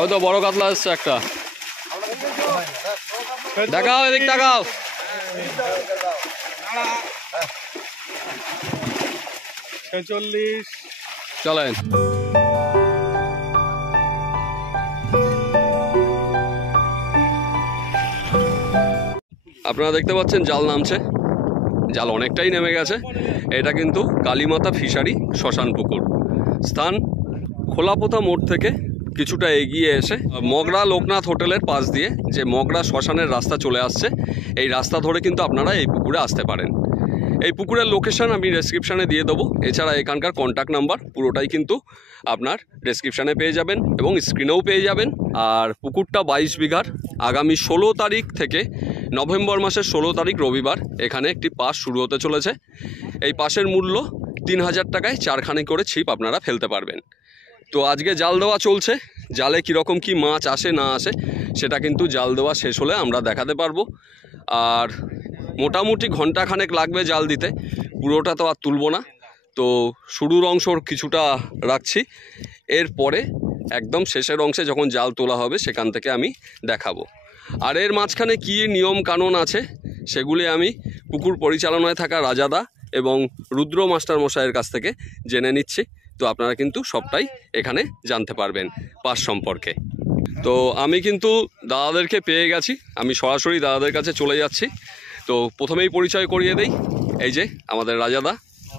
ওই তো বড় কাতলা আসছে একটা, দেখাও এদিক দেখাও। চলেন। আপনারা দেখতে পাচ্ছেন জাল নামছে, জাল অনেকটাই নেমে গেছে। এটা কিন্তু কালীমাতা ফিশারি শ্মশান পুকুর, স্থান খোলাপোতা মোড় থেকে কিছুটা এগিয়ে এসে মগরা লোকনাথ হোটেলের পাশ দিয়ে যে মগরা শ্মশানের রাস্তা চলে আসছে, এই রাস্তা ধরে কিন্তু আপনারা এই পুকুরে আসতে পারেন। এই পুকুরের লোকেশন আমি ডেসক্রিপশানে দিয়ে দেবো, এছাড়া এখানকার কন্ট্যাক্ট নাম্বার পুরোটাই কিন্তু আপনার ডেসক্রিপশানে পেয়ে যাবেন এবং স্ক্রিনেও পেয়ে যাবেন। আর পুকুরটা 22 বিঘার। আগামী 16 তারিখ থেকে নভেম্বর মাসের 16 তারিখ রবিবার এখানে একটি পাস শুরু হতে চলেছে। এই পাসের মূল্য 3000 টাকায় 4খানি করে ছিপ আপনারা ফেলতে পারবেন। তো আজকে জাল দেওয়া চলছে, জালে কীরকম কি মাছ আসে না আসে সেটা কিন্তু জাল দেওয়া শেষ হলে আমরা দেখাতে পারবো। আর মোটামুটি ঘন্টাখানেক লাগবে জাল দিতে, পুরোটা তো আর তুলব না, তো শুরুর অংশ কিছুটা রাখছি, এরপরে একদম শেষের অংশে যখন জাল তোলা হবে সেখান থেকে আমি দেখাবো। আর এর মাঝখানে কী নিয়ম কানুন আছে সেগুলি আমি পুকুর পরিচালনায় থাকা রাজাদা এবং রুদ্র মাস্টার মশাইয়ের কাছ থেকে জেনে নিচ্ছি। তো আপনারা কিন্তু সবটাই এখানে জানতে পারবেন পাস সম্পর্কে। তো আমি কিন্তু দাদাদেরকে পেয়ে গেছি, আমি সরাসরি দাদাদের কাছে চলে যাচ্ছি। তো প্রথমেই পরিচয় করিয়ে দেই, এই যে আমাদের রাজাদা,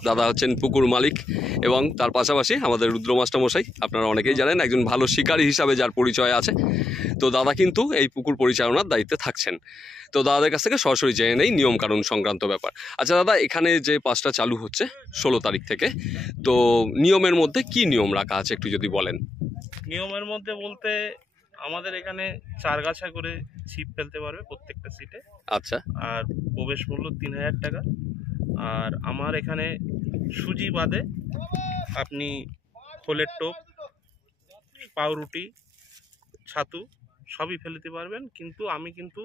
দাদা হচ্ছেন পুকুর মালিক এবং তার পাশাপাশি আমাদের রুদ্র মাস্টার মশাই, আপনারা অনেকেই জানেন একজন ভালো শিকারী হিসাবে যার পরিচয় আছে। তো দাদা কিন্তু এই পুকুর পরিচালনার দায়িত্বে থাকছেন। তো দাদাদের কাছ থেকে সরাসরি জেনে নেই নিয়মকানুন সংক্রান্ত ব্যাপার। আচ্ছা দাদা, এখানে যে পাসটা চালু হচ্ছে 16 তারিখ থেকে, তো নিয়মের মধ্যে কি নিয়ম রাখা আছে একটু যদি বলেন। নিয়মের মধ্যে বলতে আমাদের এখানে 4 গাছা করে ছিপ ফেলতে পারবে প্রত্যেকটা সিটে। আচ্ছা। আর প্রবেশ মূল্য 3000 টাকা। আর আমার এখানে সুজি বাদে আপনি খোলের টোপ, পাউরুটি, ছাতু সবই ফেলতে পারবেন, কিন্তু আমি কিন্তু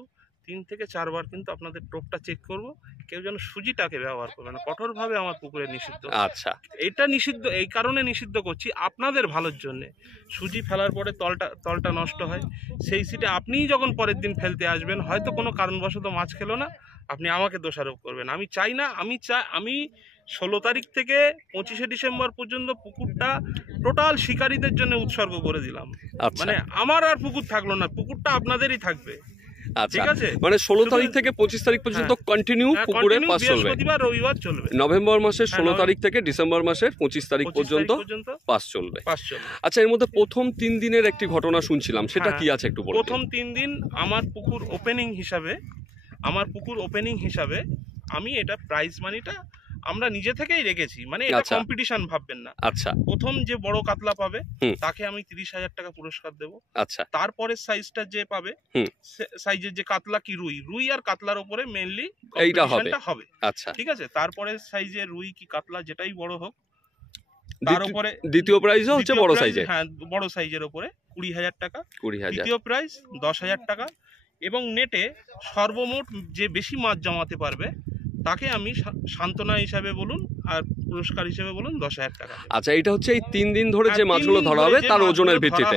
3 থেকে 4 বার কিন্তু আপনাদের টোপটা চেক করব, কেউ যেন সুজিটাকে ব্যবহার করবে না, কঠোরভাবে আমার পুকুরে নিষিদ্ধ। আচ্ছা, এটা নিষিদ্ধ এই কারণে নিষিদ্ধ করছি আপনাদের ভালোর জন্যে। সুজি ফেলার পরে তলটা নষ্ট হয়, সেই সিটে আপনিই যখন পরের দিন ফেলতে আসবেন, হয়তো কোনো কারণবশত মাছ খেলো না, আপনি আমাকে দোষারোপ করবেন। আমি চাই না। আমি 16 তারিখ থেকে 25শে ডিসেম্বর পর্যন্ত পুকুরটা টোটাল শিকারীদের জন্য উৎসর্গ করে দিলাম। মানে আমার আর পুকুর থাকলো না, পুকুরটা আপনাদেরই থাকবে। ঠিক আছে, মানে 16 তারিখ থেকে 25 তারিখ পর্যন্ত কন্টিনিউ পুকুরে পাস চলবে, বৃহস্পতিবার রবিবার চলবে। নভেম্বর মাসের 16 তারিখ থেকে ডিসেম্বর মাসের 25 তারিখ পর্যন্ত পাস চলবে। আচ্ছা, এর মধ্যে প্রথম 3 দিনের একটি ঘটনা শুনছিলাম, সেটা কি আছে একটু বলুন। প্রথম 3 দিন আমার পুকুর ওপেনিং হিসাবে আমি এটা প্রাইজ মানিটা আমরা নিজে থেকেই রেখেছি, মানে এটা কম্পিটিশন ভাববেন না। আচ্ছা, প্রথম যে বড় কাতলা পাবে তাকে আমি 30,000 টাকা পুরস্কার দেব। আচ্ছা, তারপরে সাইজটা যে পাবে, সাইজের যে কাতলা কি রুই আর কাতলার উপরে মেইনলি এইটা হবে। আচ্ছা, ঠিক আছে। তারপরে সাইজের রুই কি কাতলা যেটাই বড় হোক, তার উপরে দ্বিতীয় প্রাইজও হচ্ছে বড় সাইজের। হ্যাঁ, বড় সাইজের উপরে 20,000 টাকা, তৃতীয় প্রাইজ 10,000 টাকা, এবং নেটে সর্বমোট যে বেশি মাছ জমাতে পারবে তাকে আমি সান্ত্বনা হিসাবে বলুন আর পুরস্কার হিসেবে বলুন 10,000 টাকা। আচ্ছা, এটা হচ্ছে এই 3 দিন ধরে যে মাছগুলো ধরা হবে তার ওজনের ভিত্তিতে।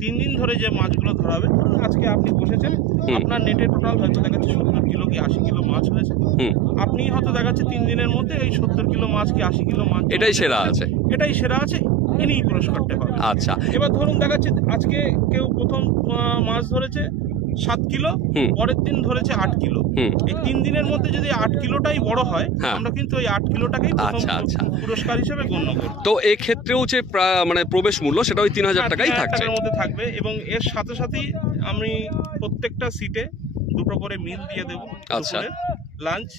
3 দিন ধরে যে মাছগুলো ধরা হবে, আজকে আপনি বসেছেন, আপনার নেটে টোটাল হয়তো দেখাচ্ছে 70 কিলো কি 80 কিলো মাছ হয়েছে, আপনি হয়তো দেখাচ্ছে 3 দিনের মধ্যে এই 70 কিলো মাছ কি 80 কিলো মাছ এটাই সেরা আছে, ইনিই পুরস্কারটা পাবে। আচ্ছা, এবার ধরুন দেখাচ্ছে আজকে কেউ প্রথম মাছ ধরেছে 7 কিলো, পরের দিন ধরেছে 8 কিলো, এই 3 দিনের মধ্যে যদি 8 কিলোটাই বড় হয়, আমরা কিন্তু ওই 8 কিলোটাকেই পুরস্কার হিসেবে গণ্য করব। তো এই ক্ষেত্রেও যে মানে প্রবেশ মূল্য সেটা ওই 3000 টাকাই থাকবে, এবং এর সাথে সাথেই আমি প্রত্যেকটা সিটে 2টো করে মিল দিয়ে দেবো। আচ্ছা, লাঞ্চ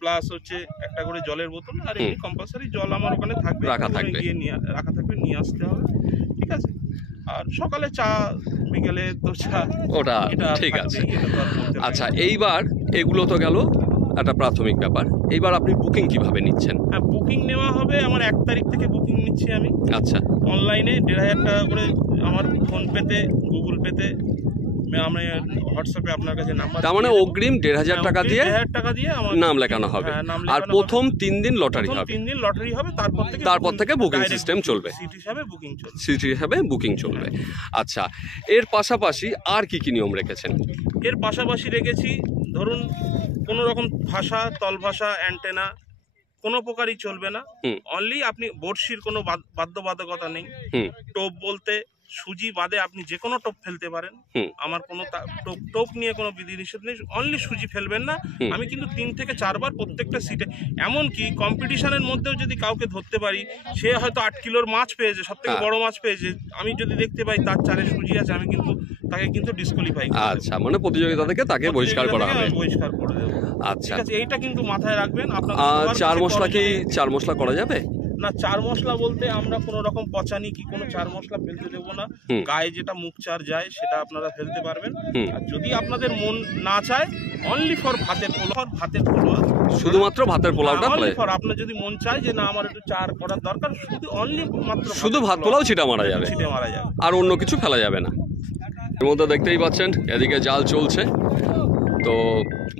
প্লাস হচ্ছে একটা করে জলের বোতল, আর এই কম্পালসারি জল আমার ওখানে থাকবে, রাখা থাকবে, নিয়ে আসতে হবে। ঠিক আছে। আর সকালে চা, বিকেলে তো চা, ওটা ঠিক আছে। আচ্ছা, এইবার এগুলো তো গেল একটা প্রাথমিক ব্যাপার, এইবার আপনি বুকিং কিভাবে নিচ্ছেন? হ্যাঁ, বুকিং নেওয়া হবে আমার 1 তারিখ থেকে বুকিং নিচ্ছি আমি। আচ্ছা, অনলাইনে 1,500 টাকা করে আমার ফোনপেতে, গুগল পেতে আমি হোয়াটসঅ্যাপে আপনার কাছে নাম্বার, তার মানে অগ্রিম 1,500 টাকা দিয়ে 1,000 টাকা দিয়ে আমার নাম লেখানো হবে। নাম আর লেখানো প্রথম হবে। 3 দিন লটারি প্রথম হবে, 3 দিন লটারি হবে, তারপর থেকে বুকিং direct সিস্টেম চলবে, সিট হিসাবে বুকিং চলবে। সিট হিসাবে বুকিং চলবে। আচ্ছা, এর পাশাপাশি আর কি কি নিয়ম রেখেছেন? এর পাশাপাশি রেখেছি, ধরুন কোনো রকম ভাষা, তল ভাষা, অ্যান্টেনা কোনো প্রকারই চলবে না। অনলি আপনি বড়শির কোনো বাধ্যবাধকতা নেই। টোপ বলতে সুজি বাদে আপনি যে কোনো টোপ ফেলতে পারেন, আমার কোনো টোপ নিয়ে কোনো বিধিনিষেধ নেই, অনলি সুজি ফেলবেন না। আমি কিন্তু 3 থেকে 4 বার প্রত্যেকটা সিটে, এমনকি কম্পিটিশনের মধ্যেও যদি কাউকে ধরতে পারি, সে হয়তো 8 কিলোর মাছ পেয়েছে, সব থেকে বড় মাছ পেয়েছে, আমি যদি দেখতে পাই তার চারে সুজি আছে, আমি কিন্তু তাকে কিন্তু ডিসকোয়ালিফাই করব। আচ্ছা, মানে প্রতিযোগিতা থেকে তাকে বহিষ্কার করা হবে। বহিষ্কার করে দেব। আচ্ছা, ঠিক আছে, এইটা কিন্তু মাথায় রাখবেন। আপনারা চার মশলা কি 4 মশলা করা যাবে? না, 4 মশলা বলতে আমরা কোনো রকম পচানি কি কোনো 4 মশলা ফেলতে দেবো না। গায়ে যেটা মুখ চার যায় সেটা আপনারা ফেলতে পারবেন। আর যদি আপনাদের মন না চায়, অনলি ফর ভাতের পোলাও, শুধুমাত্র ভাতের পোলাওটা ফেলে, আপনার যদি মন চায় যে না আমার একটু চার করার দরকার, শুধু ভাত পোলাও ছিটা মারা যাবে, আর অন্য কিছু ফেলা যাবে না। এর মধ্যে দেখতেই পাচ্ছেন এদিকে জাল চলছে। তো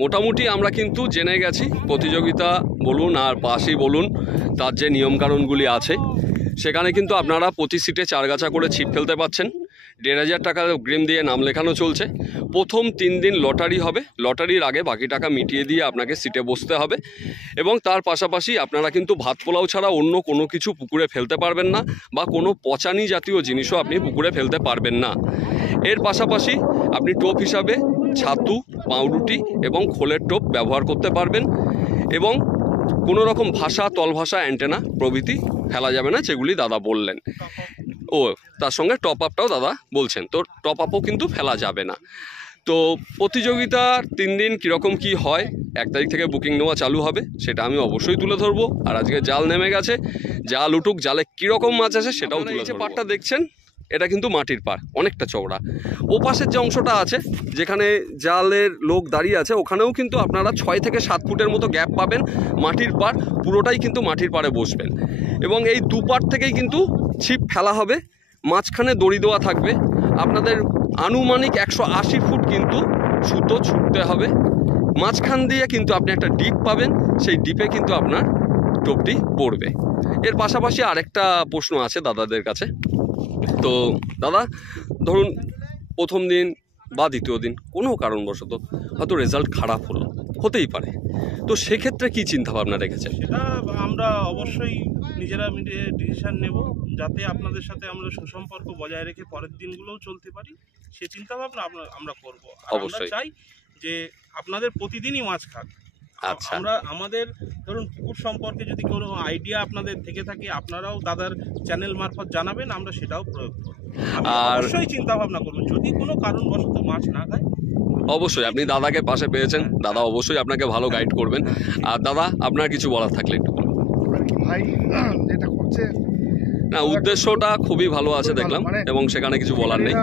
মোটামুটি আমরা কিন্তু জেনে গেছি প্রতিযোগিতা বলুন আর পাশই বলুন, তার যে নিয়মকানুনগুলি আছে, সেখানে কিন্তু আপনারা প্রতি সিটে 4 গাছা করে ছিপ ফেলতে পাচ্ছেন। 1,500 টাকা অগ্রিম দিয়ে নাম লেখানো চলছে। প্রথম 3 দিন লটারি হবে, লটারির আগে বাকি টাকা মিটিয়ে দিয়ে আপনাকে সিটে বসতে হবে। এবং তার পাশাপাশি আপনারা কিন্তু ভাত পোলাও ছাড়া অন্য কোনো কিছু পুকুরে ফেলতে পারবেন না, বা কোনো পচানি জাতীয় জিনিসও আপনি পুকুরে ফেলতে পারবেন না। এর পাশাপাশি আপনি টোপ হিসাবে ছাতু, পাউরুটি এবং খোলের টোপ ব্যবহার করতে পারবেন। এবং কোনো রকম ভাষা, তল ভাষা, অ্যান্টেনা প্রভৃতি ফেলা যাবে না, যেগুলি দাদা বললেন। তার সঙ্গে টপ আপটাও দাদা বলছেন, তো টপ আপও কিন্তু ফেলা যাবে না। তো প্রতিযোগিতার 3 দিন কীরকম কি হয়, 1 তারিখ থেকে বুকিং নেওয়া চালু হবে, সেটা আমি অবশ্যই তুলে ধরবো। আর আজকে জাল নেমে গেছে, জাল উঠুক, জালে কীরকম মাছ আছে সেটাও তুলে ধরবো। পাড়টা দেখছেন, এটা কিন্তু মাটির পাড়, অনেকটা চওড়া। ওপাশের যে অংশটা আছে, যেখানে জালের লোক দাঁড়িয়ে আছে, ওখানেও কিন্তু আপনারা 6 থেকে 7 ফুটের মতো গ্যাপ পাবেন। মাটির পাড় পুরোটাই কিন্তু মাটির পাড়ে বসবেন, এবং এই দুপাড় থেকেই কিন্তু ছিপ ফেলা হবে। মাঝখানে দড়ি দেওয়া থাকবে। আপনাদের আনুমানিক 180 ফুট কিন্তু সুতো ছুটতে হবে। মাঝখান দিয়ে কিন্তু আপনি একটা ডিপ পাবেন, সেই ডিপে কিন্তু আপনার টোপটি পড়বে। এর পাশাপাশি আরেকটা প্রশ্ন আছে দাদাদের কাছে। তো দাদা, ধরুন প্রথম দিন বা দ্বিতীয় দিন কোনো কারণবশত হয়তো রেজাল্ট খারাপ হতেই পারে, তো সেক্ষেত্রে কি চিন্তা ভাবনা রেখেছেন? সেটা আমরা অবশ্যই নিজেরা মিলে ডিসিশন নেব, যাতে আপনাদের সাথে আমরা সুসম্পর্ক বজায় রেখে পরের দিনগুলোও চলতে পারি, সে চিন্তা ভাবনা আমরা করব। আমরা চাই যে আপনাদের প্রতিদিনই মাছ খাক। আচ্ছা, আমরা আমাদের ধরুন পুকুর সম্পর্কে যদি কোনো আইডিয়া আপনাদের থেকে থাকে, আপনারাও দাদার চ্যানেল মারফত জানাবেন, আমরা সেটাও প্রয়োগ করব। আর অবশ্যই চিন্তা ভাবনা করব, যদি কোনো কারণবশত মাছ না খায়, অবশ্যই আপনি দাদাকে পাশে পেয়েছেন, দাদা অবশ্যই আপনাকে ভালো গাইড করবেন। আর দাদা, আপনার কিছু বলার থাকলে একটু বলুন। ভাই যেটা করছে না, উদ্দেশ্যটা খুবই ভালো আছে দেখলাম, এবং সেখানে কিছু বলার নেই।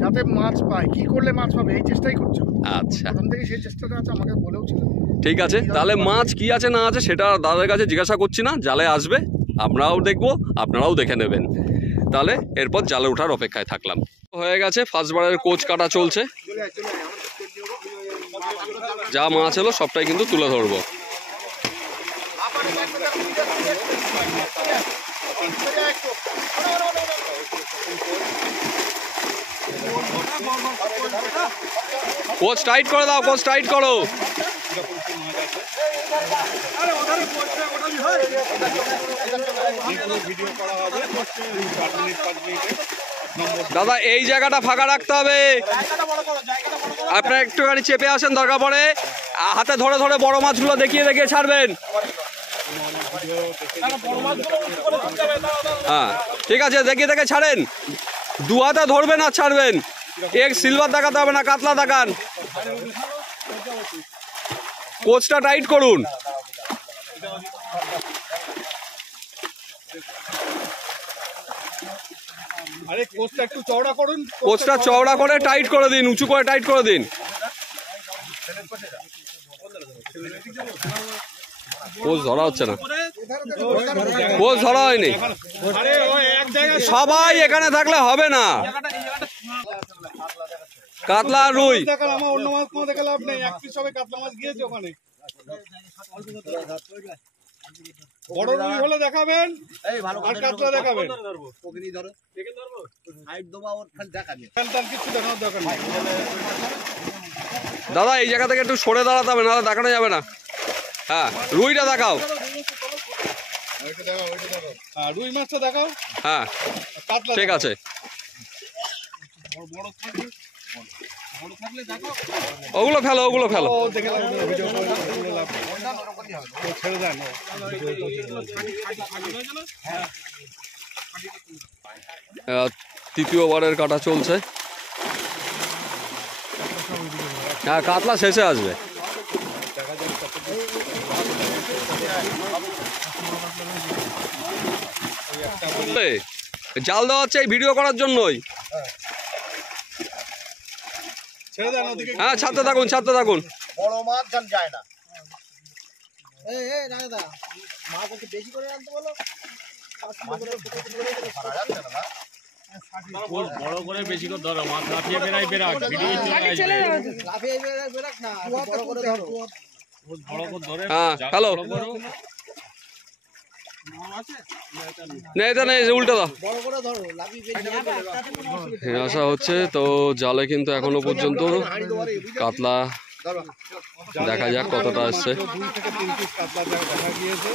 যাতে মাছ পায়, কি করলে মাছ পাবে এই চেষ্টাই করছে। আচ্ছা, প্রথম থেকে সেই চেষ্টাটা আছে, আমাকে বলেও ছিল। ঠিক আছে, তাহলে মাছ কি আছে না আছে সেটা দাদার কাছে জিজ্ঞাসা করছি না। জালে আসবে, আমরাও দেখবো, আপনারাও দেখে নেবেন। তাহলে এরপর জালে ওঠার অপেক্ষায় থাকলাম। হয়ে গেছে, ফার্স্টবারের কোচ কাটা চলছে। যা মাছ এলো সবটাই কিন্তু তুলে ধরবো। কোচ টাইট করে দাও, কোচ টাইট করো। দাদা, এই জায়গাটা ফাঁকা রাখতে হবে। আপনার একটুখানি চেপে আসেন, দরকার পড়ে হাতে ধরে ধরে বড় মাছগুলো দেখিয়ে দেখিয়ে ছাড়বেন। হ্যাঁ, ঠিক আছে, দেখিয়ে দেখে ছাড়েন। 2 হাতে ধরবেন আর ছাড়বেন। এক সিলভার দেখাতে হবে না, কাতলা দেখান। কোচটা টাইট করুন। আরে কোচটা একটু চওড়া করুন, কোচটা চওড়া করে টাইট করে দিন, উঁচু করে টাইট করে দিন। কোচ ধরা হচ্ছে না, কোচ ধরা হয়নি। সবাই এখানে থাকলে হবে না, কাতলা আর রুই। দেখাল আমার অন্য মাছ কোনো দেখা লাভ নেই, এক পিস হবে কাতলা মাছ গিয়েছে ওখানে। বড় রুই হলে দেখাবেন আর কাতলা দেখাবেন। কিছু দেখানোর দরকার নেই। দাদা এই জায়গা থেকে একটু সরে দাঁড়াতে হবে, নাহলে দেখানো যাবে না। হ্যাঁ রুইটা দেখাও। হ্যাঁ, রুই মাছটা দেখাও। হ্যাঁ কাতলা ঠিক আছে, ওগুলো ফেলো, ওগুলো ফেলো। ও দেখে লাভ নেই, ভিডিও করে লাভ নেই। ও ছেড়ে দেন। তৃতীয়বারের কাটা চলছে। হ্যাঁ কাতলা শেষে আসবে। জাল দেওয়া হচ্ছে এই ভিডিও করার জন্যই। ছেড়ে দেন ওদিকে। হ্যাঁ ছাড়তে থাকুন, ছাড়তে থাকুন। বড় মাছ জাল যায় না। মাছ একটু বেশি করে আনতে বলো। বড় করে বেশি করে ধরো, মাছ লাফিয়ে বেড়াই বেরাক, ভিডিও চলে আসবে। লাফিয়ে বেরাক না, বড় করে ধরো। বড় করে ধরে হ্যাঁ হ্যালো, না এটা নেই, উল্টো দাও। বড় করে ধরো, লাফিয়ে আসা হচ্ছে তো জালে কিন্তু এখনো পর্যন্ত কাতলা দেখা যাক কতটা আসছে। 2 থেকে 3 পিস কাতলা দেখা গিয়েছে।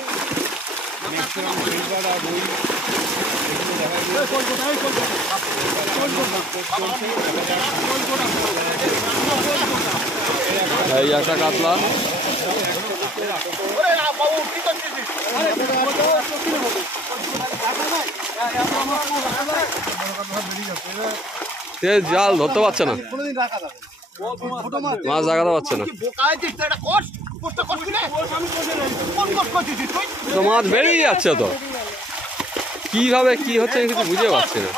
ম্যাক্সিমাম সিলভার আর রুই এগুলো দেখা গিয়েছে। এই একটা কাতলা। জাল ধরতে পারছে না, মাছ দেখাতে পারছে না, তো মাছ বেরিয়ে যাচ্ছে। তো কিভাবে কি হচ্ছে কিছু বুঝতে পারছি না।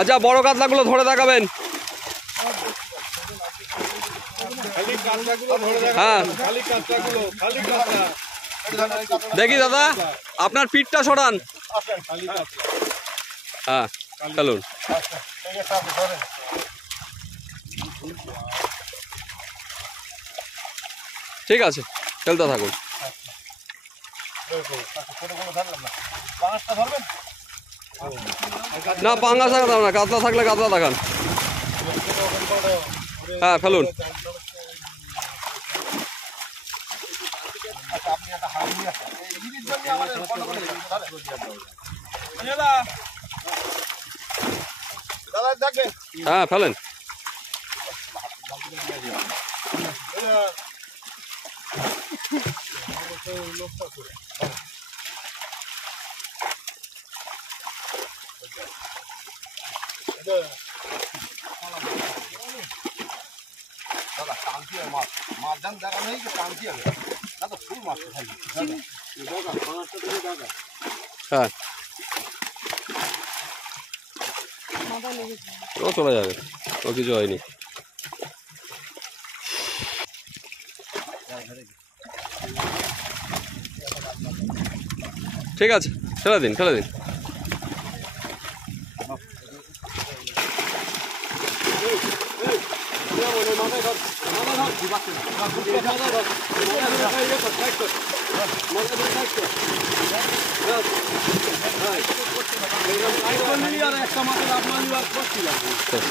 আচ্ছা বড় কাতলাগুলো ধরে দেখাবেন। খালি কাতলাগুলো ধরে দেখা। হ্যাঁ খালি কাতলাগুলো, খালি কাতলা। দেখি দাদা আপনার পিঠটা সরান। খালি কাতলা। হ্যাঁ চলুন। ঠিক আছে চলতে থাকুন। না পাঙ্গাস দেখাতাম না, কাতলা থাকলে কাতলা দেখান। হ্যাঁ ফেলুন। হ্যাঁ ফেলেন। হ্যাঁ ও চলে যাবে, ও কিছু হয়নি। ঠিক আছে ফেলে দিন, ফেলে দিন।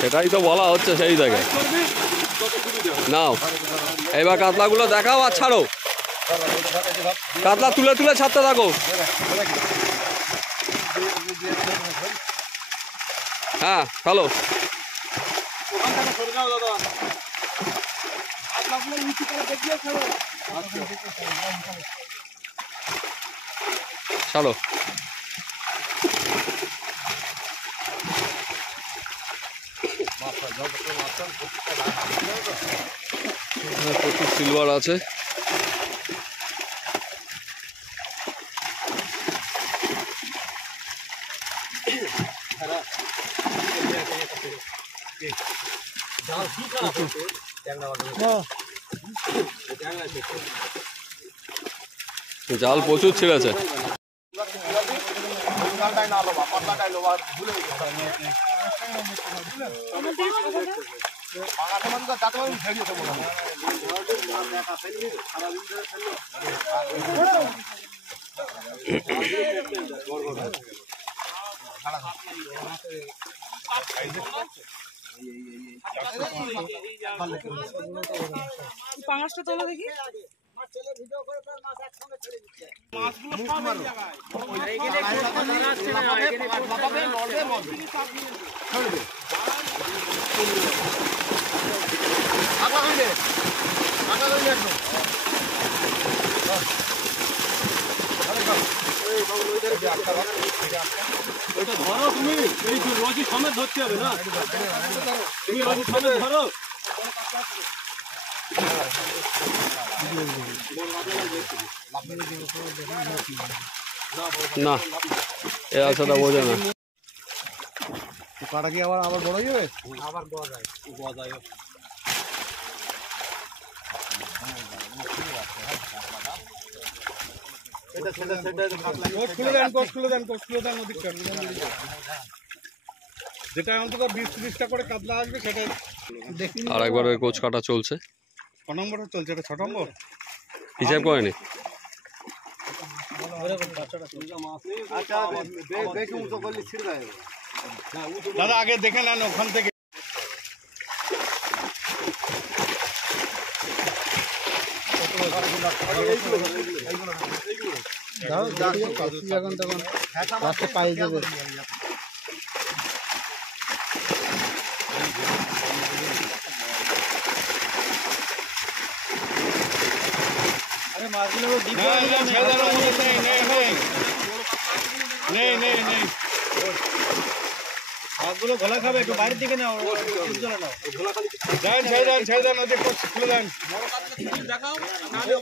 সেটাই তো বলা হচ্ছে সেই জায়গায়। নাও এবার কাতলাগুলো দেখাও আর ছাড়ো, কাতলা তুলে তুলে ছাড়তে থাকো। হ্যাঁ ভালো। চলো প্রচুর সিলভার আছে। জাল প্রচুর ছেড়েছে। পাঙাশটা তোলা দেখি। ওইটা ধরো তুমি, এই রোজি সমেত ধরতে হবে না, তুমি রোজি সমেত ধরো। না এ আশাটা বোঝে না। কাটা কি আবার বড় হয়ে যাবে? আবার গোয়া যায় যেটা অন্তত 20-30টা করে কাতলা আসবে সেটা দেখি। আর একবার ওই কোচ কাটা চলছে, 6 নম্বরে চলছে, এটা 6 নম্বর হিসাব করেনি। দাদা আগে দেখে নেন ওখান থেকে। পাই যাবে। মাছগুলো ঘোলা খাবে, একটু বাইরের দিকে নাও, ছেড়ে দেন, ওদের খুলে দেন।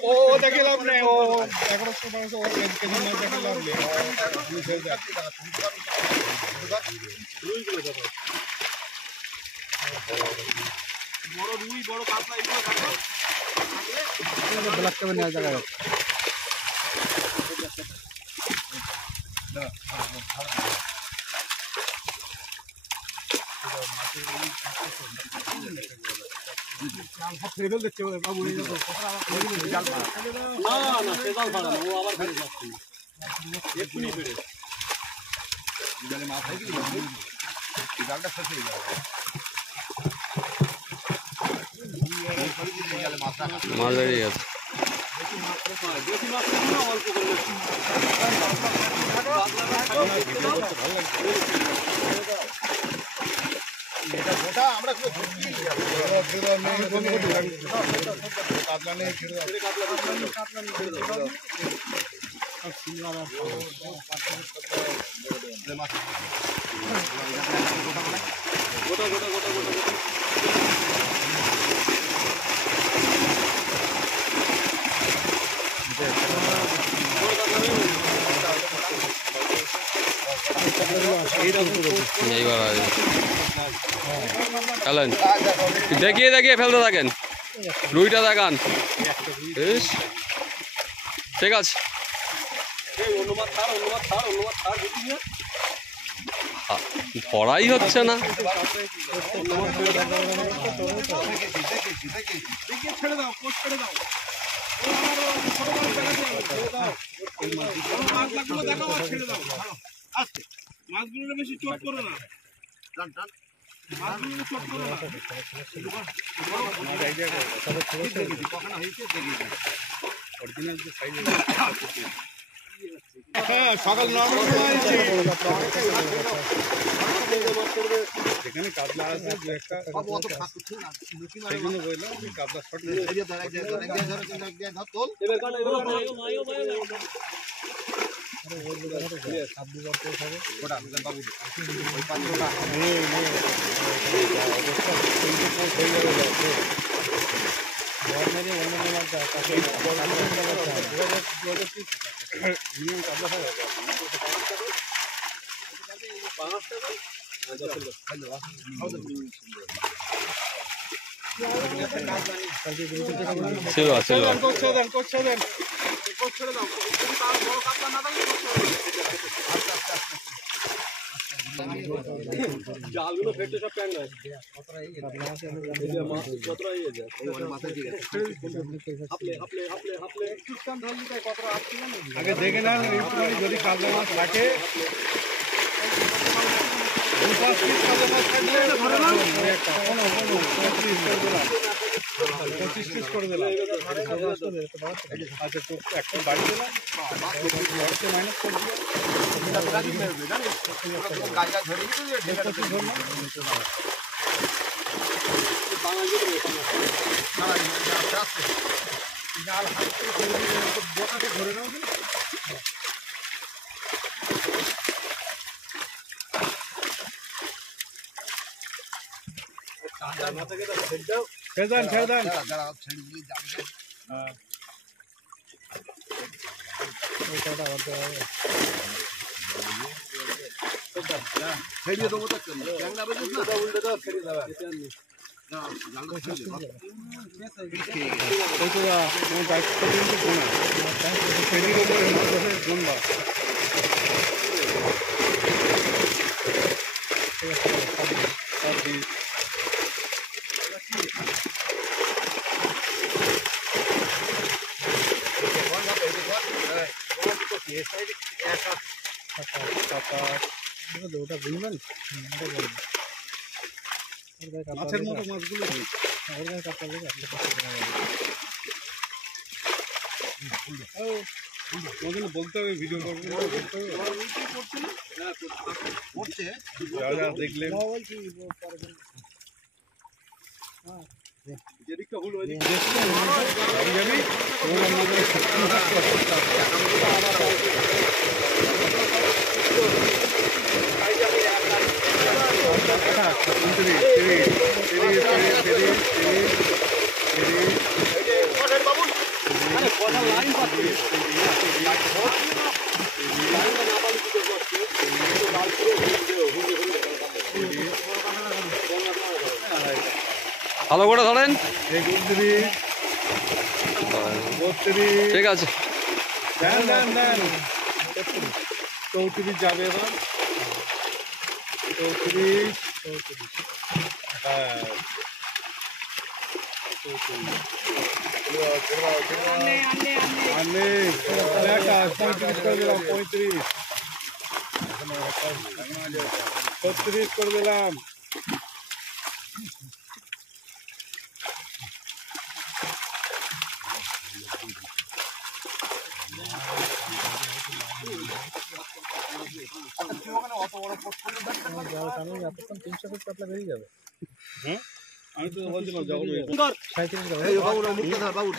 ও দেখে লাভ নেই, ও 1100-1200 কেজি মাছ দেখে লাভ নেই। বড় রুই বড় কাতলা এগুলো দেখো ব্ল্যাক নেওয়া জায়গায় মাছ বেরিয়ে গেছে। এইবার চলেন দেখিয়ে দেখিয়ে ফেলতে থাকেন, রুইটা দেখান। ঠিক আছে, ধরাই হচ্ছে না। ছেড়ে দাও, পোস্ট ছেড়ে দাও, মাছগুলো দেখাও আর ছেড়ে দাও। মাছগুলো বেশি চোট করো না, মাছগুলো চোট করো না। হ্যাঁ সকাল 9 যেখানে কাতলা আছে দু একটা সেই জন্য বললাম কাতলা শর্ট সিলভার সিলভার করছে দেন জালগুলো ফেটে সব ট্যাঙ্গা আগে দেখে নেন একটুখানি যদি কাতলা মাছ থাকে 2-5 পিস কাতলা মাছ থাকলে ধরে নাও 25 পিস করে দিলাম আচ্ছা তো একটা বাড়ি দিলাম মাইনাস করে দিলাম ধরে নাও ছেড়ে দেন ছেড়িয়ে দেবো তো ট্যাংরা বেজেছ না উল্টে দাও ছেড়ে দাও ওটা বুঝবেন মাছের মতো মাছগুলো বলতে হবে ভিডিও করছে যা দেখলেন যেদিকটা ভুল ওই লাইন পাচ্ছে ভালো করে ধরেন 31 32 ঠিক আছে দেন 34 যাবে এবার 34 হ্যাঁ আনে 35 করে দিলাম 35 36 করে দিলাম আমি তো বলছিলাম যখন এই বাবু মুক্তধর বাবু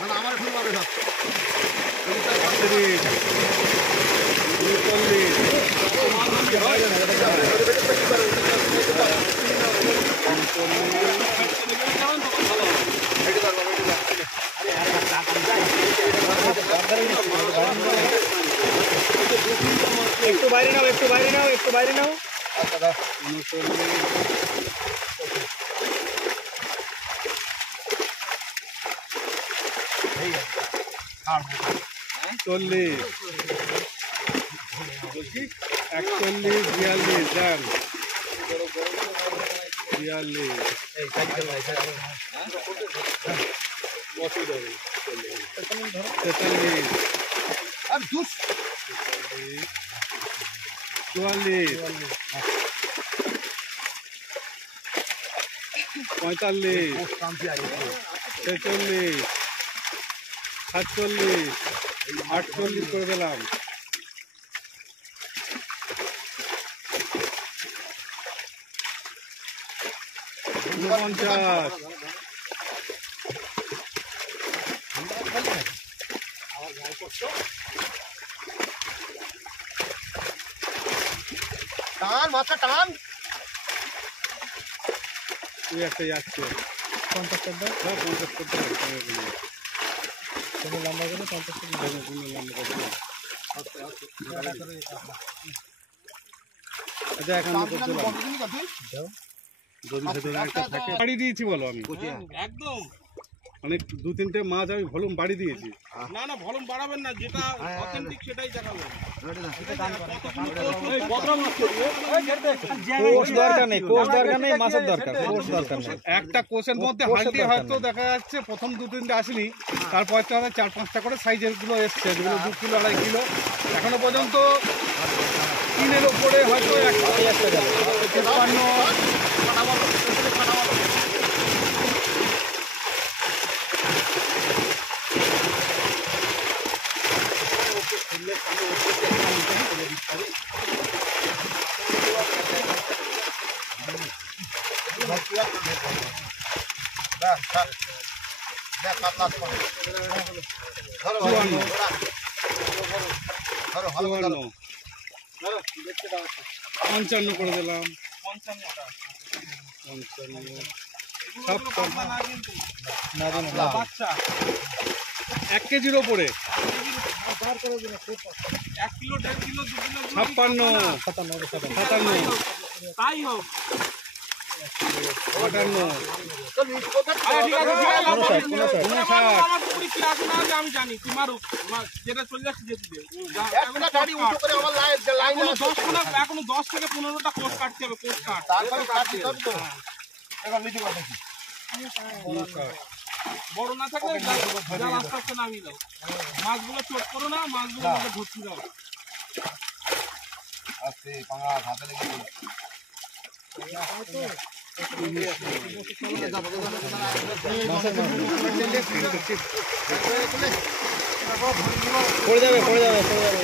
আমার আমার ফুল মারে সব 39 একটু বাইরে নাও আচ্ছা দাও 39 বলছি 41 42 যান 42 এই সাইকেল নাই স্যার অসুবিধা নেই 43 আর দুস 44 45 46 47 48 করে দিলাম 49 টান মাথা টান তুই একটা যাচ্ছে 50 টাকা হ্যাঁ 50 টাকা কোনো লম্বা করে 50 টাকা দেবো কোনো লম্বা করে আচ্ছা এখন দাও যদি ভেতরে একটা থাকে বাড়ি দিয়েছি বলো আমি একদম মানে 2-3টে মাছ আমি ভলিউম বাড়ি দিয়েছি। না না ভলিউম বাড়াবেন না, যেটা অথেন্টিক সেটাই দেখাবেন। কোষ দরকার নেই, কোষ দরকার নেই, মাছের দরকার, কোষ দরকার নেই। একটা কোষের মধ্যে হালদি হয়তো দেখা যাচ্ছে প্রথম 2-3টে আসেনি, তারপর তো 4-5টা করে সাইজের গুলো এসছে, যেগুলো 2 কিলো 2.5 কিলো এখনো পর্যন্ত 3-এর ওপরে হয়তো একটা গেল 53। পঞ্চান্ন করে দিলাম, 1 কেজির ওপরে 1 কিলো 1.5 কিলো 2 কিলো 56, 57, তাই হোক। 58, আমার পুকুরে কি আছে না আছে আমি জানি, তুই মারুক, যেটা চলে যাচ্ছে যেতে দে। একটা গাড়ি উঁচু করে আমার লাইন এখনো 10 থেকে 15টা কোষ কাটতে হবে, কোষ কাট। তারপরে কাটছি সব তো এবার মিটি কথা কি বড় না থাকলে জাল আস্তে আস্তে নামিয়ে দাও। মাছগুলো চোট করো না, মাছগুলো ধরতে দাও। আস্তে পাঙা হাতে লেগে পড়ে যাবে, পড়ে যাবে, পড়ে যাবে।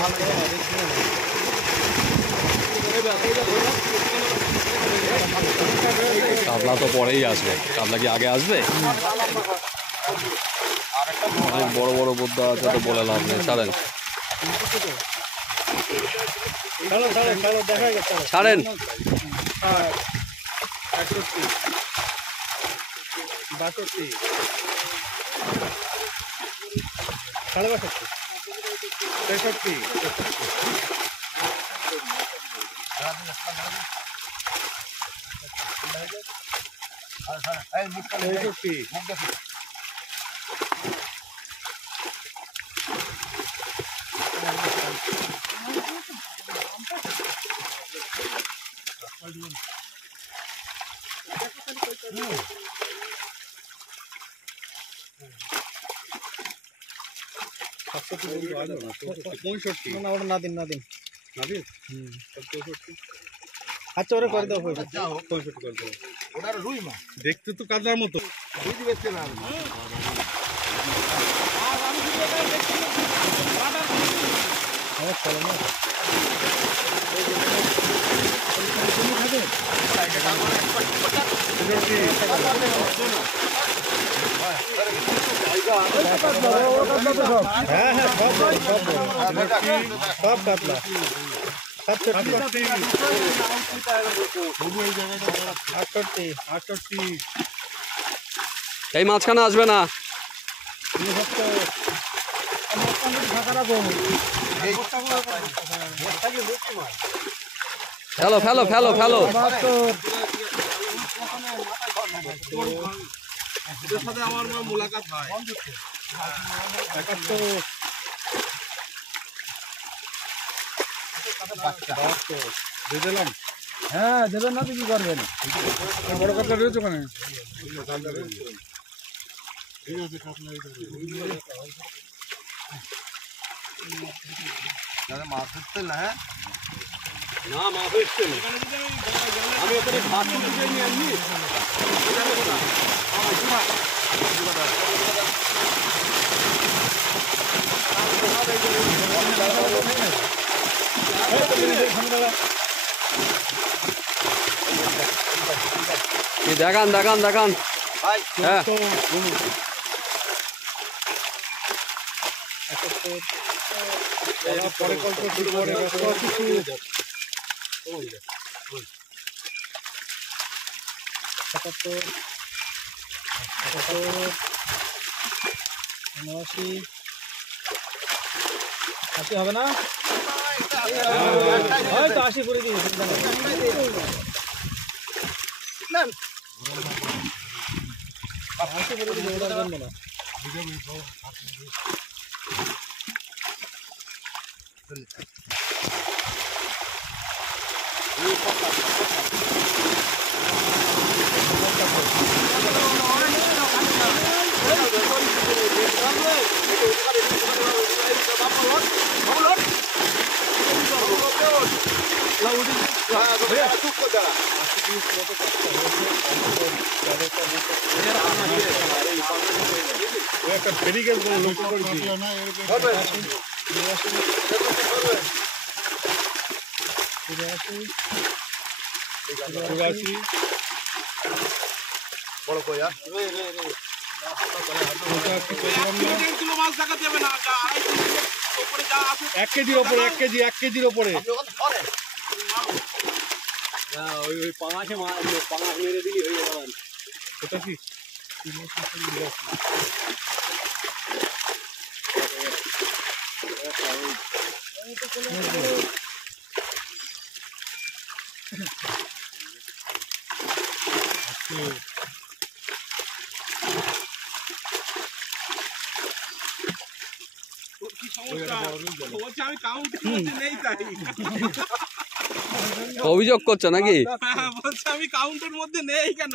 কাতলা তো পরেই আসবে, কাতলা কি আগে আসবে? অনেক বড় বড় বোদ্দা আছে, তো বলে লাভ নেই, ছাড়েন ছাড়েন। 61, 62, 63, এই মুখটা 64, মুখ দেখি না, ওটা না দিন, না দিন। আচ্ছা, ওরা করে দাও, পয়সা। ওটা রুই মাছ দেখতে তো কাদার মতো। রুই দেখতে না আমার চলে না। হ্যাঁ হ্যাঁ, সব বড়, সব বড়, সব কাতলা। 67, 68, এই মাঝখানে আসবে না। ফেলো ফেলো ফেলো ফেলো। ওদের সাথে আমার মোলাকাত হয়। 71, 72 দিয়ে দিলাম। হ্যাঁ, দেবেন না তো কি করবেন? বড় কাতলা রয়েছে ওখানে। মাছ ধরতে না হ্যাঁ না মাছ এসছে না, আমি ওখানে ভাত তুলতে নিয়ে আসি। দেখান দেখান দেখান। হ্যাঁ পরে কল করছি, পরে কিছু 77, 79, 80 হবে না? হয়তো 80 করে দিই। একটা ফেরিকেল লক্ষ্য করেছি। বড় কই আর কিলো মাছ দেখাতে হবে না, যা 2.5 কেজি উপরে যা আছে 1 কেজির ওপরে, 1 কেজির ওপরে। আপনি কত ধরেন ওই পাঙাশে পাঙাশ মেরে দিলি হয়ে যাবে। ওটা কি কি সমস্যা? বলছে আমি কাউন্টের মধ্যে নেই তাই। অভিযোগ করছে নাকি? হ্যাঁ, বলছে আমি কাউন্টের মধ্যে নেই কেন?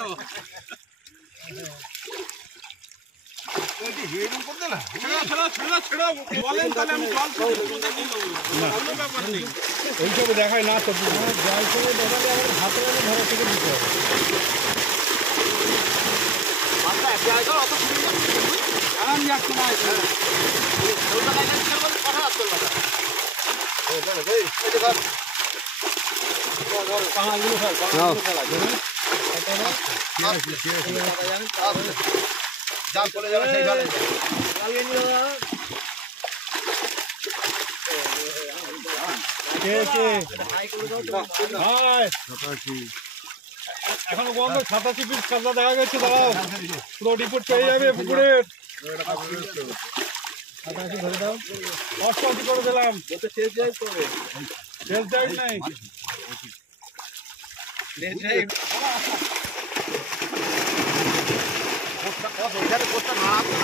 ছেড়ো, বলেন তাহলে আমি জল কোথায় নিয়ে নেবো? কোনো ব্যাপার নেই। ওইসব দেখায় না তো, জল করে দেখালে আবার হাতে ধরা থেকে দিতে হবে। মাছটা এক জায়গায় ধর, অত ছুটি যাচ্ছে আরাম যাচ্ছে না ওটা লাইনে দিতে বলে কথা আসছে না এই ধর এই যে ধর পাঙাশগুলো ফেল, পাঙাশগুলো ফেল আছে। যা চলে যাবে সেই ভালো এখনো বন্ধ। 87 পিস কাতলা দেখা গেছে। দাঁড়াও, পুরো রিপোর্ট পেয়ে যাবে পুকুরের। 88 ধরে দাও, 88 করে দিলাম। শেষ যাই নাই।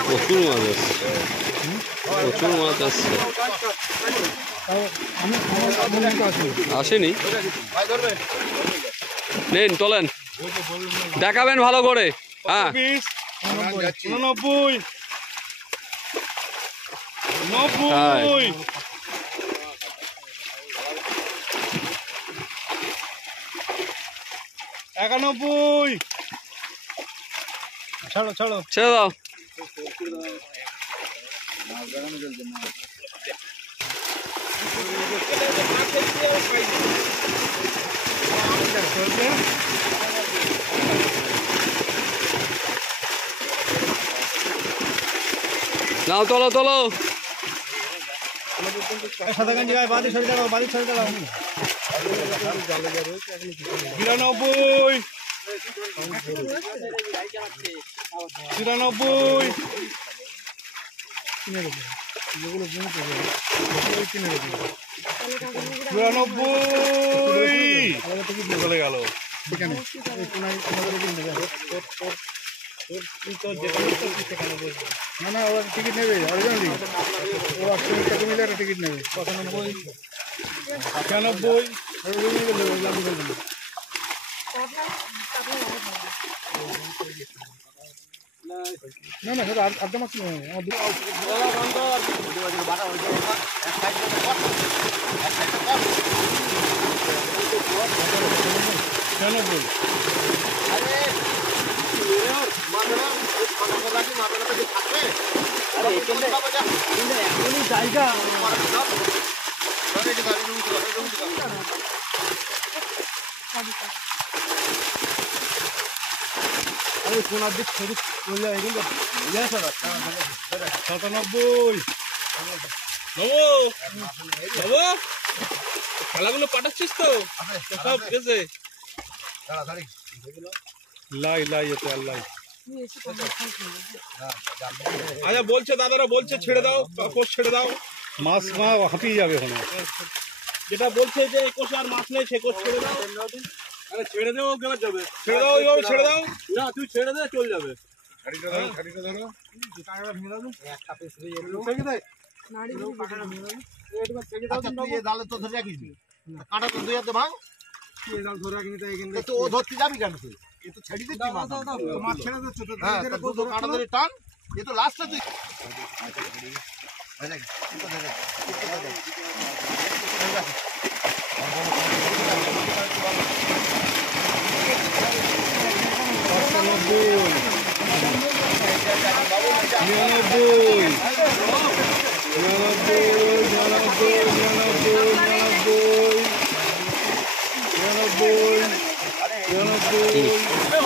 প্রচুর মাছ আসছে, প্রচুর মাছ আসছে। আসেনি, নেন তোলেন, দেখাবেন ভালো করে। হ্যাঁ, 89 91 ছাড়ো ছাড়ো ছেড়ে দাও। নাও, তোলো তোলো। সাদা গঞ্জি গায়ে বাদি ছড়ে দাও, বাদি ছড়ে দাও। 92 93 চলে গেল। না না, ওরা টিকিট নেবে অরিজিনালি, ওরা টাকা মিলে একটা টিকিট নেবে। 95 96 না না, সেটা আড্ডা মাছ নয়। কেন বল জায়গা সোনার দিক শরীর করলে 97 খেলাগুলো পাঠাচ্ছিস তো সব গেছে। লাই লাই এতে আর লাই। আচ্ছা, বলছে দাদারা বলছে ছেড়ে দাও, কোষ ছেড়ে দাও। মাছ মা হাঁপিয়ে যাবে ওখানে। যেটা বলছে যে কোষ আর মাছ নেই, সে কোষ ছেড়ে দাও। আরে ছেড়ে দে, ও গেলে যাবে। ছেড়ে দাও, ওইভাবে ছেড়ে দাও। না তুই ছেড়ে দে, চলে যাবে। খাড়িটা ধরো, খাড়িটা ধরো। আচ্ছা তুই এই জালে তো ধরে রাখিস নি, কাঁটা তো দুই হাতে ভাঙ। তো ও ধরতে যাবি কেন তুই? এ তো ছেড়ে দিচ্ছি মাছ। মাছ ছেড়ে দিচ্ছ তো, হ্যাঁ তা দুটো কাঁটা ধরে টান, এ তো লাস্টে তুই।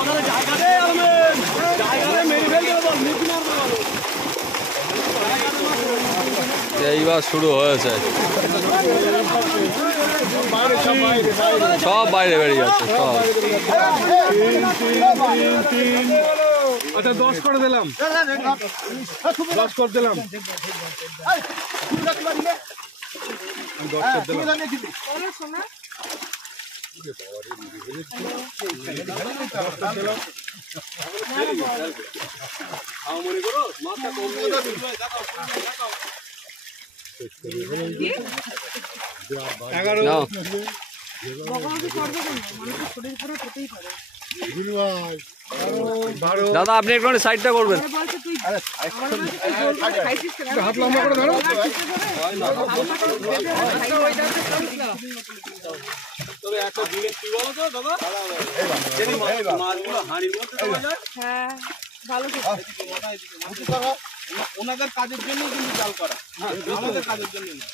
ওনারা জায়গা দে, আলমেন জায়গা দে, মেরে ফেল দেবে বল, মুখ মারবে বলো। এইবার শুরু হয়েছে, সব বাইরে বেরিয়ে যাচ্ছে সব। আচ্ছা 10 করে দিলাম, 10 করে দিলাম, 10 করে দিলাম। বলো শোনা। মনে করো মাছটা কম দিয়ে কি? 11 নাও। বকাবকি করবে কেন? মানুষের শরীর পুরো খেতেই পারে। দাদা আপনি একটু সাইডটা করবেন। আরে বলছে তুই আমার বলছে তুই জোর করে খাইছিস কেন? হাত লম্বা করে ধরো। তবে একটা জিনিস কি বলো তো দাদা, যদি মাছগুলো হাঁড়ির মধ্যে দেওয়া যায়, হ্যাঁ ভালো খেতে। ওনাদের কাজের জন্য কিন্তু জাল করা, আমাদের কাজের জন্য না।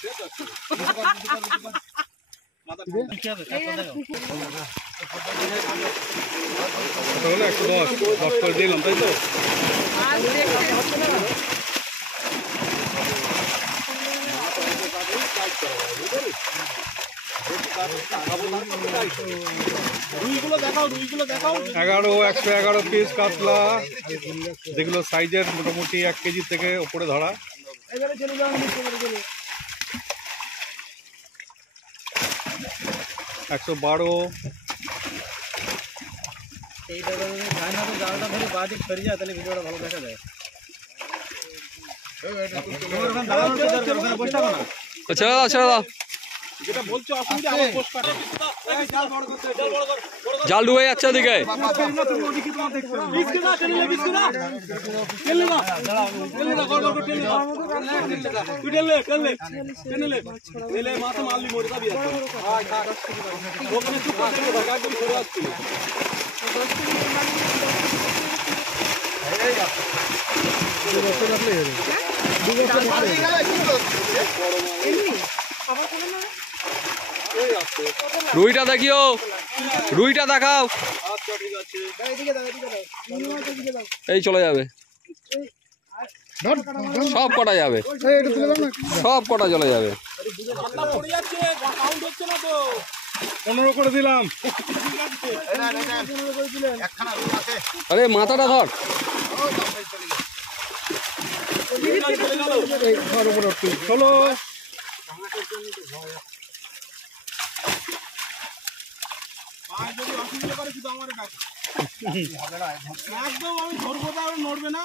এই আর পুকুর। তাহলে 110, 10 করে দিলাম, তাই তো? আর দেখতে রুইগুলো দেখাও, রুইগুলো দেখাও। 111 পিস কাতলা, যেগুলো সাইজের মোটামুটি 1 কেজি থেকে উপরে ধরা। 112। ছেড়ে দাও ছেড়ে দাও, যেটা বলছো অসুবিধা, আমার পোস্ট কাটা। জাল ডুবে যাচ্ছে ওদিকে। মাথা মারলি মরে যাবি ওখানে চুপ করে একদম সরে আসছি। রুইটা দেখিও, রুইটা দেখাও। এই চলে যাবে, সব কটা যাবে, সব কটা চলে যাবে। 15 করে দিলাম। আরে মাথাটা ধর। চলো একদম আমি ধরবো না, আর নড়বে না।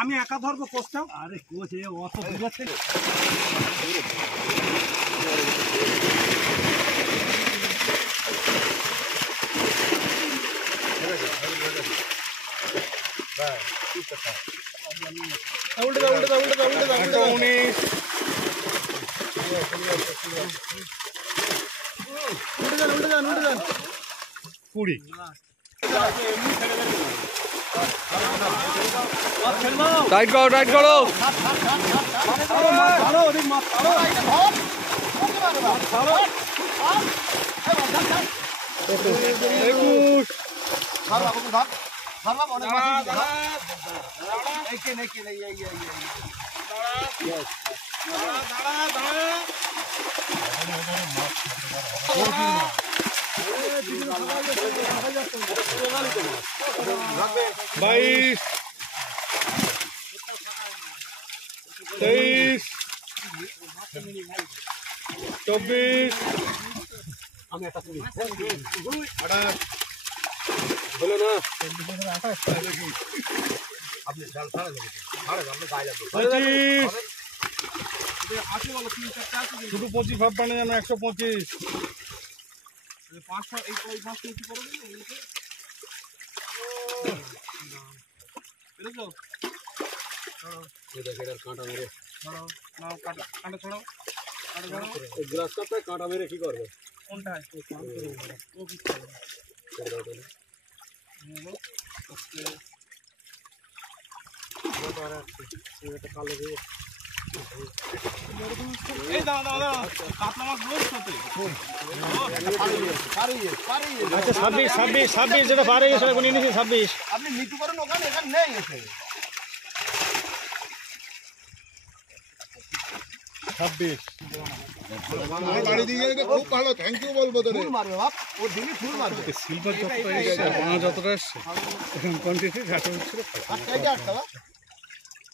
আমি একা ধরবো কোচটা। আরে কোচ অত দূর থেকে উল্টে দাও, উল্টে দাও, উল্টে দাও, উল্টে দাও, উল্টে দাও। 19। উল্টে যান, উল্টে যান, উল্টে যান। 20। টাইট করো টাইট করো। 22, 23, 24, 25, শুধু 25 ভাব বানে জানো 125, কাঁটা মেরে কি করবে? আচ্ছা 26 যেটা পারে গেছে এখন নিয়েছি 26। আপনি মিটু করেন ওখানে, এখানে নেই এসে 26, বাড়ি দিয়ে খুব ভালো, থ্যাংক ইউ বলবো তোরে। ফুল মারবে বাপ, ওর দিনই ফুল মারবে। সিলভার যতটা এসছে বানা যতটা এসছে এখন কোয়ান্টিটি ঘাটে হচ্ছে। আটটা এটা আটটা বাপ।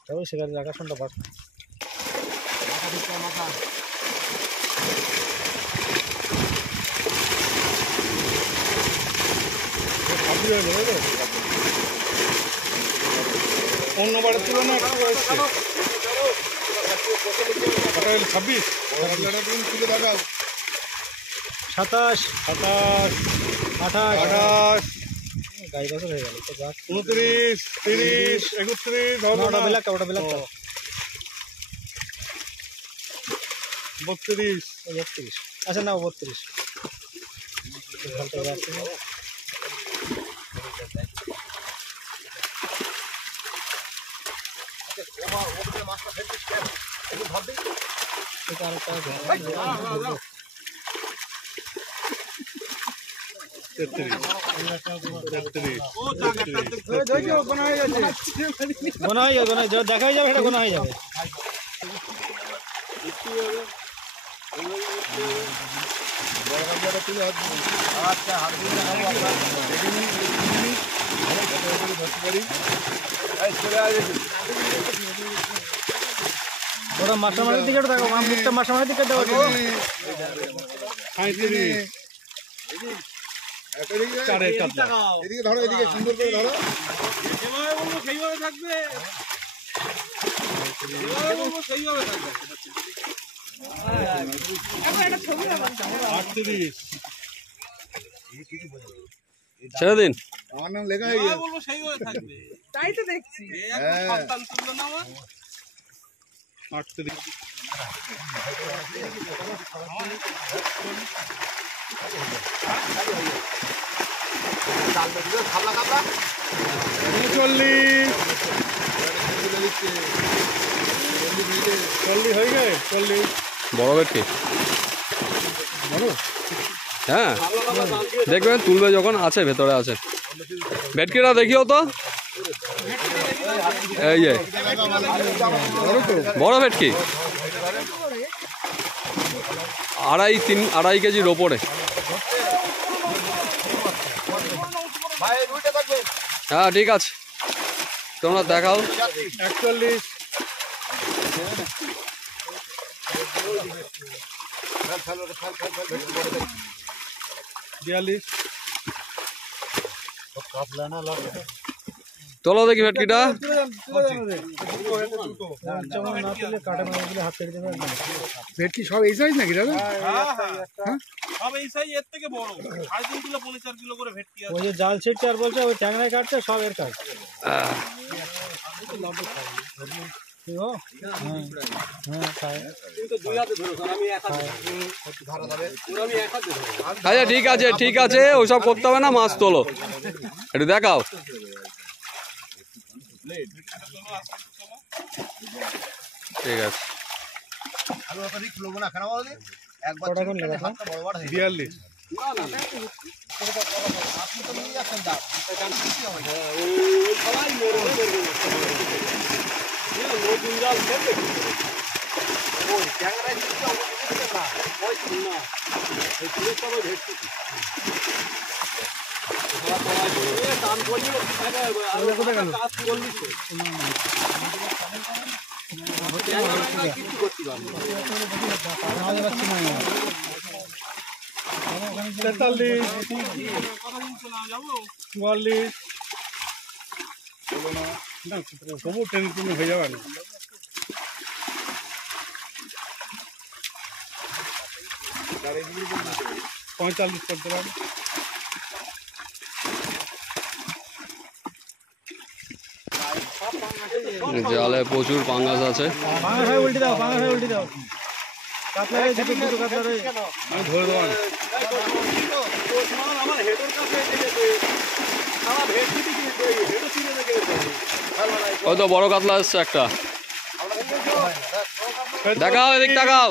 তবে সেখানে আকাশনটা বাস অন্য বারের তুলনায় একটু এসছে। 26, 27, 27, 28, 28, গাড়ি বছর হয়ে গেল তো যাক। 29, 30, 31, ধরো ওটা না। বেলাকটা 32, 32। আচ্ছা না 32। গোনা হয়ে যাবে, দেখাই যাবে, সেটা গোনা হয়ে যাবে। ওটা মাসামারির দিকে দেখো, মুখটা মাসামারির দিকে দেওয়া 35, 4 কাটলা। এদিকে ধরো, এদিকে সুন্দর করে ধরো। যেভাবে বলবো সেইভাবে থাকবে, যেভাবে বলবো সেইভাবে থাকবে। 38, ছেড়ে দিন। আমার নাম লেখা হয়ে যেভাবে গেছে। বলবো সেইভাবে থাকবে। তাই তো দেখছি। এই একটা সন্তান তুললো না আমার। 38, খাবলা খাবলা 39, 40 হয়ে গেছে। 40 বড় ভেটকি। হ্যাঁ দেখবেন তুলবে যখন, আছে ভেতরে আছে। ভেটকিটা দেখিও তো, এই যে বড় ভেটকি, 2.5 কেজির ওপরে। ভাই রুইটা থাকবে। হ্যাঁ ঠিক আছে, তোমরা দেখাও। 41, বিয়াল্লিশ। তোলো দেখি ভেটকিটা। ভেটকি সব এই সাইজ নাকি দাদা? সব এই সাইজ, এর থেকে বড় 3.5 কিলো 4 কিলো করে ভেটকি আছে। ওই যে জাল ছিটছে আর বলছে ওই ট্যাংরায় কাটছে, সব এর কাজ। আচ্ছা ঠিক আছে ঠিক আছে, ওসব করতে হবে না, মাছ তোলো একটু দেখাও। ঠিক আছে। আমি অত রিস্ক নেবো না, কেন বলো দিন? একবার কটা কোন লেখা? হাতটা বড় বড় হয়ে 42, আপনি তো নিয়ে যাচ্ছেন দাম। ওই ক্যামেরায় তেতাল্লিশ, চুয়াল্লিশ, না তবু ট্রেনে ট্রেনে হয়ে যাবে না। পঁয়তাল্লিশ করতে পারি। জালে প্রচুর পাঙ্গাস আছে। পাঙাশ হয় উল্টে দাও, পাঙাশ হয় উল্টে দাও। কাতলা রে, দুটো দুটো কাতলা রে। আমি ধরে দেবো না। ওই তো বড় কাতলা আসছে একটা, দেখাও এদিক দেখাও।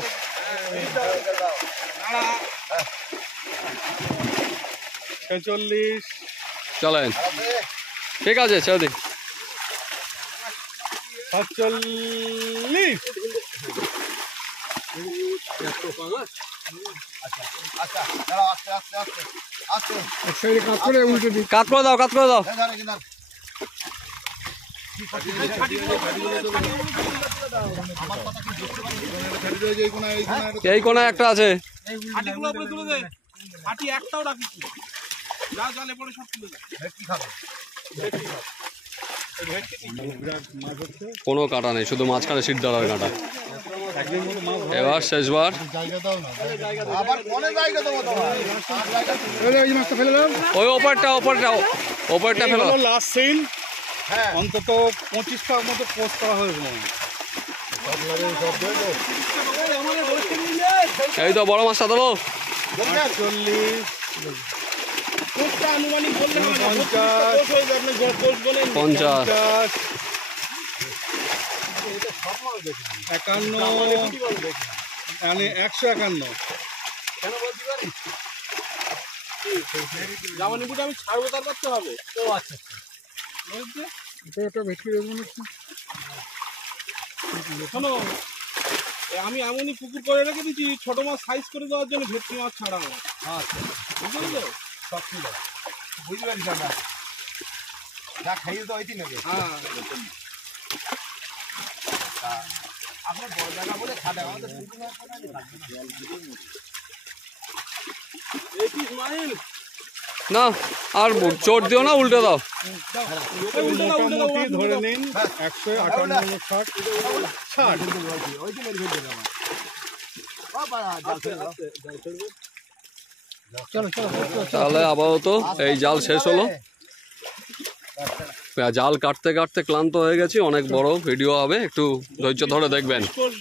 ছেচল্লিশ, চলেন, ঠিক আছে ছেড়ে দিন। সাতচল্লিশ, আচ্ছা দাঁড়াও, আস্তে আস্তে আস্তে আস্তে এক সাইডে কাত করে উল্টে দিই। কাট করে দাও, কাট করে দাও। দাঁড়া কিনা এই কোনায় একটা আছে। হাঁটিগুলো উপরে তুলে দে, হাঁটি একটাও রাখিস না, যা জালে পড়ে সব তুলে দে। কোনো কাটা নেই, শুধু মাঝখানে শিরদাঁড়ার কাটা। এবার শেষবার আবার কোনে জায়গা দেবো তোমার এই মাছটা ফেলে দাও। ওই ওপরটা ফেলো। লাস্ট সিন, অন্তত 25টার মতো পোস্ট করা হয়েছে মনে হয়। এই তো বড় মাছটা ধরো। 48, কোষটা আনুমানিক বললে হবে না, 50, কোষ হয়ে যাবে, আপনি কোষ বলেন। 50, 51, মানে 151। জামানিপুটা আমি ছাড়বো, তারপর তো হবে। এটা একটা ভেটকি রোজ মনে হচ্ছে। শোনো, আমি এমনই পুকুর করে রেখে দিচ্ছি ছোট মাছ সাইজ করে দেওয়ার জন্য, ভেটকি মাছ ছাড়া হয়। বুঝলি তো? বুঝতে পারিস না যা খাইয়ে তো হইতি নাকি হ্যাঁ, আপনার বড় জায়গা বলে খাটে আমাদের দেখিস মাইল, না আর চোট দিও না, উল্টে দাও। মোটামুটি ধরে নিন 158, 60। চলো চলো চলো। তাহলে আপাতত এই জাল শেষ হলো। জাল কাটতে কাটতে ক্লান্ত হয়ে গেছি, অনেক বড় ভিডিও হবে, একটু ধৈর্য ধরে দেখবেন। কোষ